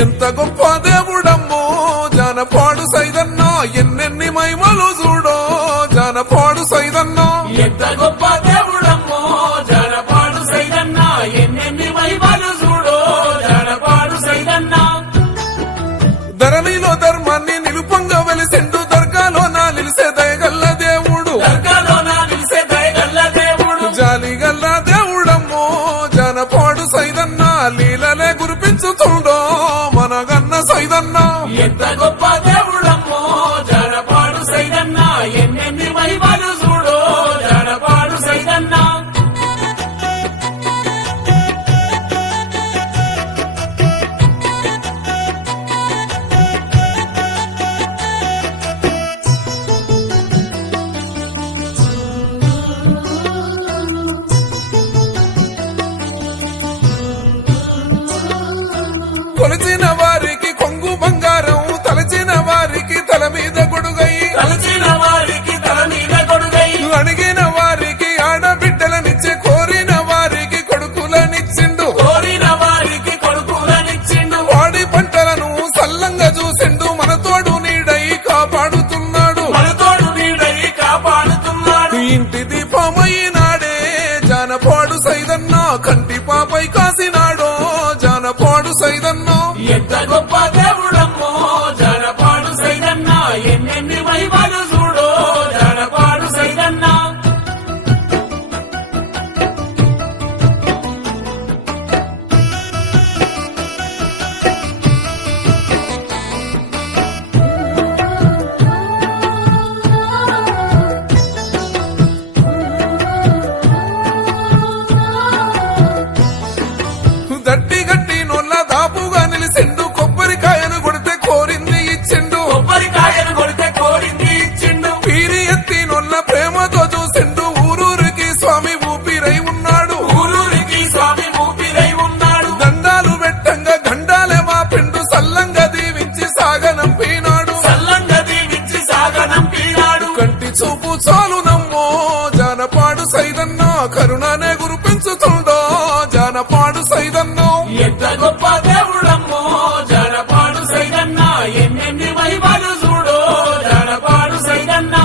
ఎంత గొప్ప దేవుడమ్మో జానపాడు సైదన్న ఎన్నెన్ని మహిమలు చూడో జానపాడు సైదన్న ఎంత గొప్ప దేవుడమ్మో జానపాడు సైదన్న ఎన్నెన్ని మహిమలు చూడో జానపాడు సైదన్న ధరణిలో ధర్మాన్ని నిలుపంగా వెలిసిండు దర్గాలో నా నిలిసే దయగల్ల దేవుడు దర్గాలో నా నిలిసే దయగల్ల దేవుడు జాలిగల్ల దేవుడమ్మో జానపాడు సైదన్న లీలనే గురిపించుతుండో మనగన్న సైదన్న ఎంత గొప్ప దేవుడమ్మో జానపాడు సైదన్న ఎన్నెన్ని మహిమలు చూడో జానపాడు సైదన్న కొలిచిన వారికి కొంగు బంగారం తలచిన వారికి తల మీద గొడుగై తలచిన వారికి తల మీద గొడుగై అడిగిన వారికి ఆడబిడ్డలనిచ్చే కోరిన వారికి కొడుకులనిచ్చిండు కోరిన వారికి కొడుకులనిచ్చిండు వాడి పంటలను సల్లంగా చూసిండు మన తోడు నీడై కాపాడుతున్నాడు మన తోడు నీడై కాపాడుతున్నాడు ఇంటి దీపమైనాడే జానపాడు సైదన్న కంటి పాపై కాసినాడో జానపాడు సైదన్న ఎంత గొప్ప దేవుడమ్మో జానపాడు సైదన్న ఎన్నెన్ని మహిమలు చూడో జానపాడు సైదన్న దట్టి గట్టి నొల్ల దాపుగా నిలిసిండు కొబ్బరికాయలు కొడితే కోరింది ఇచ్చిండు కొబ్బరికాయలు కొడితే కోరింది ఇచ్చిండు పీరి ఎత్తి నొల్ల ప్రేమతో చూసిండు ఊరూరికి స్వామి ఊపిరై ఉన్నాడు ఊరూరికి స్వామి ఊపిరై ఉన్నాడు దండాలు పెట్టంగా గండాలే మాపిండు సల్లంగా దీవించి సాగనంపినాడు సల్లంగా దీవించి సాగనంపినాడు కంటి చూపు చాలు నమ్మో జానపాడు సైదన్న కరుణనే గురిపించుతుండో జానపాడు సైదన్న ఎంత గొప్ప దేవుడమ్మో జానపాడు సైదన్న ఎన్నెన్ని మహిమలు చూడో జానపాడు సైదన్న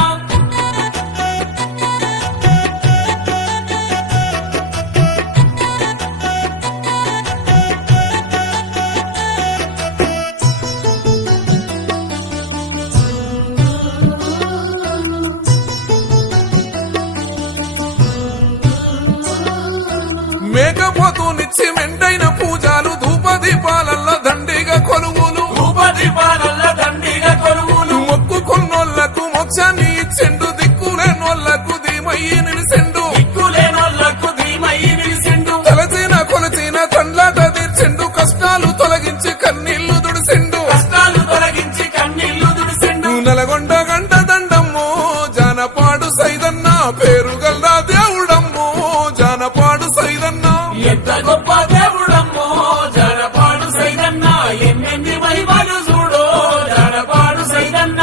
మేకపోతునిచ్చి మెండైన పూజలు ధూపదీపాలల్ల దండిగా కొలువులు రూపదీపాలల్ల దండిగా కొలువులు మొక్కుకున్నోళ్లకు మోక్షాన్ని ఇచ్చిండు దిక్కులేనోళ్లకు ధీమయ్యి నిలిసిండు దిక్కులేనోళ్లకు ధీమయి నిలిసిండు తలచిన కొలచిన తండ్లాట తీర్చిండు కష్టాలు తొలగించి కన్నీళ్లు దుడిసిండు కష్టాలు తొలగించి కన్నీళ్లు దుడిసిండు నలగొండ గంట దండమ్మో జానపాడు సైదన్న పేరు గల్లా దేవుడమ్మో జానపాడు సైదన్న ఎంత గొప్ప దేవుడమ్మో జానపాడు సైదన్న ఎన్నెన్ని మహిమలు చూడో జానపాడు సైదన్న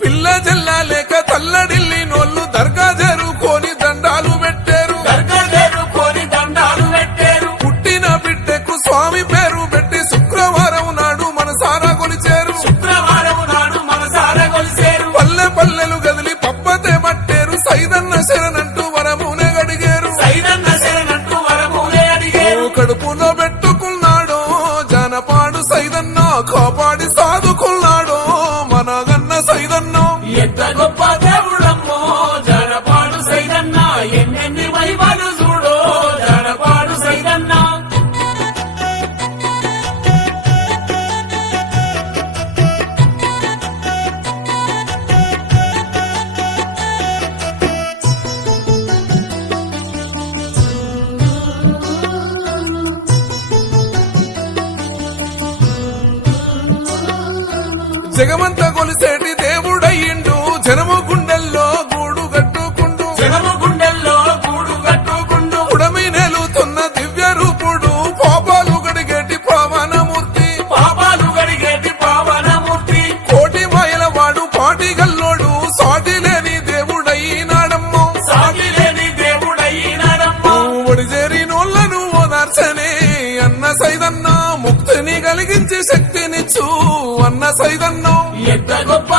పిల్ల జల్లా లేక తల్లడిల్లి నోళ్ళు దర్గా జరుకొని దండాలు పెట్టారు దర్గా చేరుకొని దండాలు పెట్టారు పుట్టిన బిడ్డకు స్వామి పేరు పెట్టి శుక్రవారం నాడు మనసారా కొలిచారు శుక్రవారం నాడు మనసారా కొలిసేరు పల్లె పల్లెలు గదిలి పప్పతే పట్టారు సైదన్న శరణంటూ వరమునే గడిగారు సైదన్న శరణంటూ వరములే అడిగేరు కడుపులో పెట్టుకున్నాడో జానపాడు సైదన్న కాపాడి సాదుకున్నాడో మనగన్న సైదన్న ఎంత గొప్ప దేవుడమ్మో జానపాడు సైదన్న ఎన్నెన్ని మహిమలు చూడో జానపాడు సైదన్న జగమంత కొలిసేటి దేవుడయ్యిండు జనము గుండెల్లో గూడు కట్టుకుండు జనము గుండెల్లో గూడు కట్టుకుండు ఉడమినే శక్తినిచ్చు అన్న సైదన్నం ఎంత గొప్ప